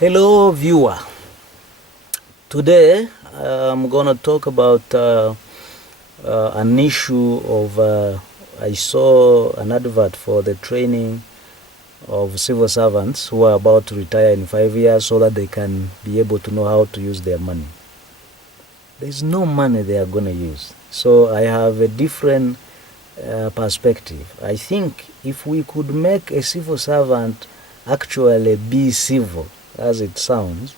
Hello viewer, today I'm gonna talk about an issue of I saw an advert for the training of civil servants who are about to retire in 5 years so that they can be able to know how to use their money. There's no money they are gonna use, so I have a different perspective. I think if we could make a civil servant actually be civil, as it sounds,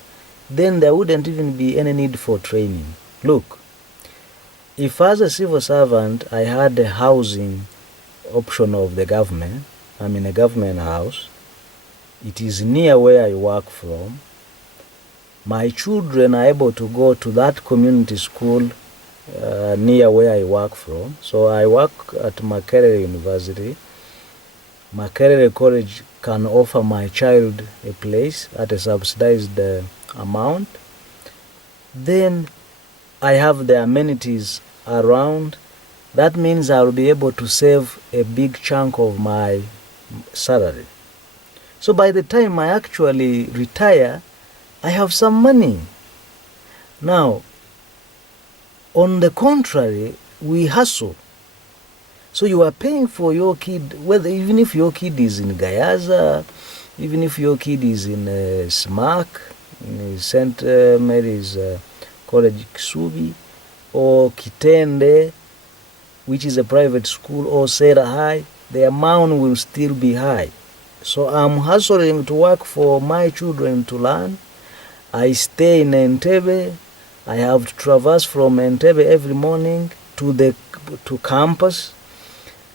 then there wouldn't even be any need for training. Look, if as a civil servant I had a housing option of the government, I'm in a government house, it is near where I work from, my children are able to go to that community school near where I work from. So I work at Makerere University. Makerere College can offer my child a place at a subsidized amount. Then I have the amenities around. That means I will be able to save a big chunk of my salary. So by the time I actually retire, I have some money. Now, on the contrary, we hustle. So you are paying for your kid, even if your kid is in Gayaza, even if your kid is in SMAC, in St. Mary's College Kisubi, or Kitende, which is a private school, or Sarah High, the amount will still be high. So I'm hustling to work for my children to learn. I stay in Entebbe. I have to traverse from Entebbe every morning to campus.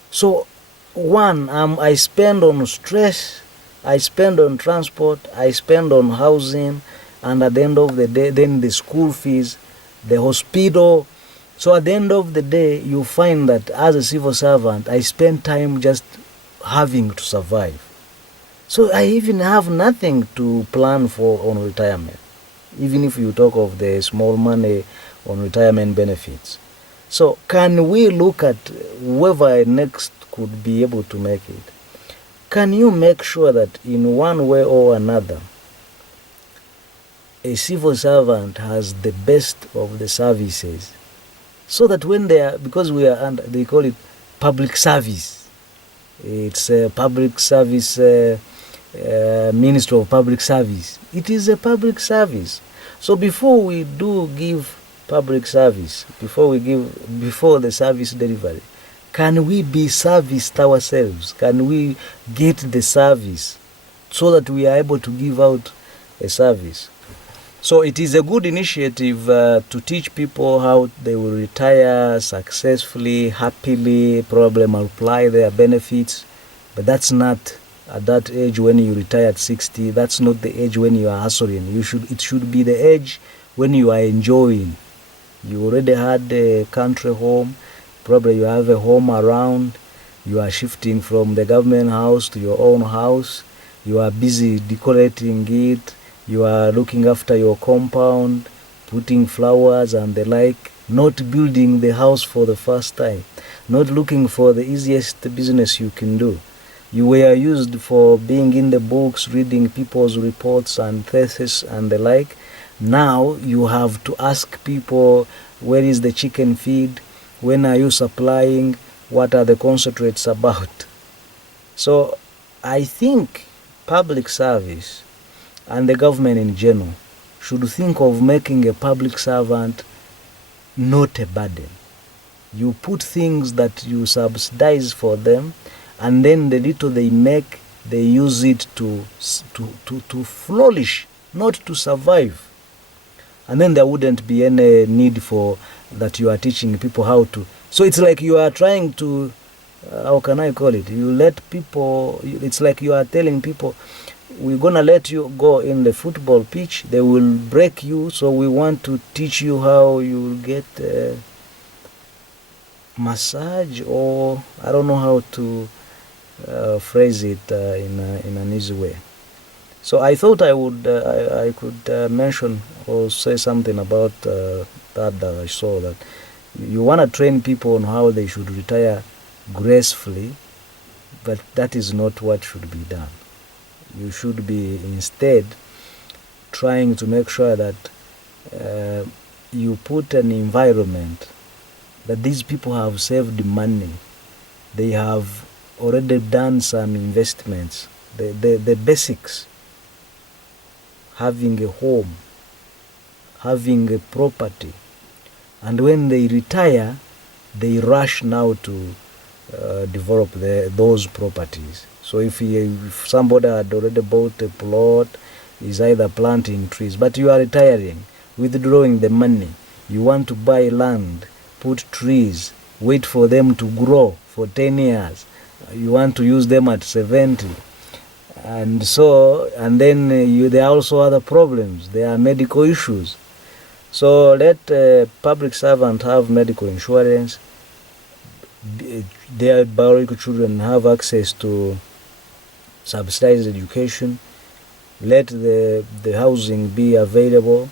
So one, I spend on stress, I spend on transport, I spend on housing, and at the end of the day, then the school fees, the hospital. So at the end of the day, you find that as a civil servant, I spend time just having to survive. So I even have nothing to plan for on retirement, even if you talk of the small money on retirement benefits. So can we look at whoever next could be able to make it? Can you make sure that in one way or another, a civil servant has the best of the services, so that when they are, because we are under, they call it public service. It's a public service, Ministry of Public Service. It is a public service. So before we do give public service, before the service delivery, can we be serviced ourselves? Can we get the service so that we are able to give out a service? So it is a good initiative to teach people how they will retire successfully, happily, probably multiply their benefits. But that's not at that age when you retire at 60. That's not the age when you are hustling. It should be the age when you are enjoying. You already had a country home, probably you have a home around, you are shifting from the government house to your own house, you are busy decorating it, you are looking after your compound, putting flowers and the like, not building the house for the first time, not looking for the easiest business you can do. You were used for being in the books, reading people's reports and theses and the like. Now you have to ask people, where is the chicken feed? When are you supplying? What are the concentrates about? So I think public service and the government in general should think of making a public servant not a burden. You put things that you subsidize for them, and then the little they make, they use it to flourish, not to survive. And then there wouldn't be any need for that you are teaching people how to. So it's like you are trying to, how can I call it? You let people, it's like you are telling people, we're going to let you go in the football pitch, they will break you, so we want to teach you how you will get massage, or I don't know how to phrase it in an easy way. So I thought I could mention or say something about that I saw, that you want to train people on how they should retire gracefully, but that is not what should be done. You should be instead trying to make sure that you put an environment that these people have saved money. They have already done some investments, the basics, having a home, having a property, and when they retire, they rush now to develop those properties. So if somebody had already bought a plot, is either planting trees, but you are retiring, withdrawing the money, you want to buy land, put trees, wait for them to grow for 10 years, you want to use them at 70, and then there are also other problems. There are medical issues. So let public servant have medical insurance, their biological children have access to subsidized education, let the housing be available,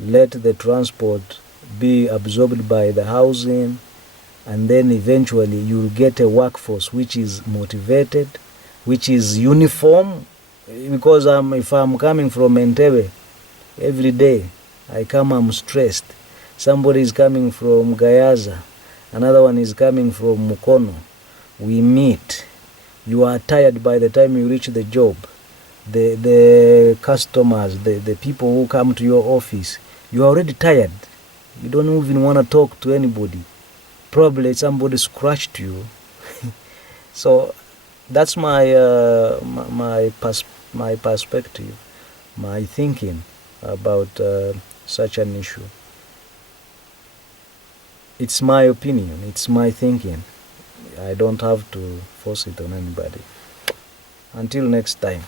let the transport be absorbed by the housing, and then eventually you'll get a workforce which is motivated, which is uniform. Because if I'm coming from Entebbe every day, I'm stressed. Somebody is coming from Gayaza, another one is coming from Mukono. We meet. You are tired by the time you reach the job. The customers, the people who come to your office, you are already tired. You don't even want to talk to anybody. Probably somebody scratched you. So that's my perspective, my thinking about such an issue. It's my opinion, it's my thinking. I don't have to force it on anybody. Until next time.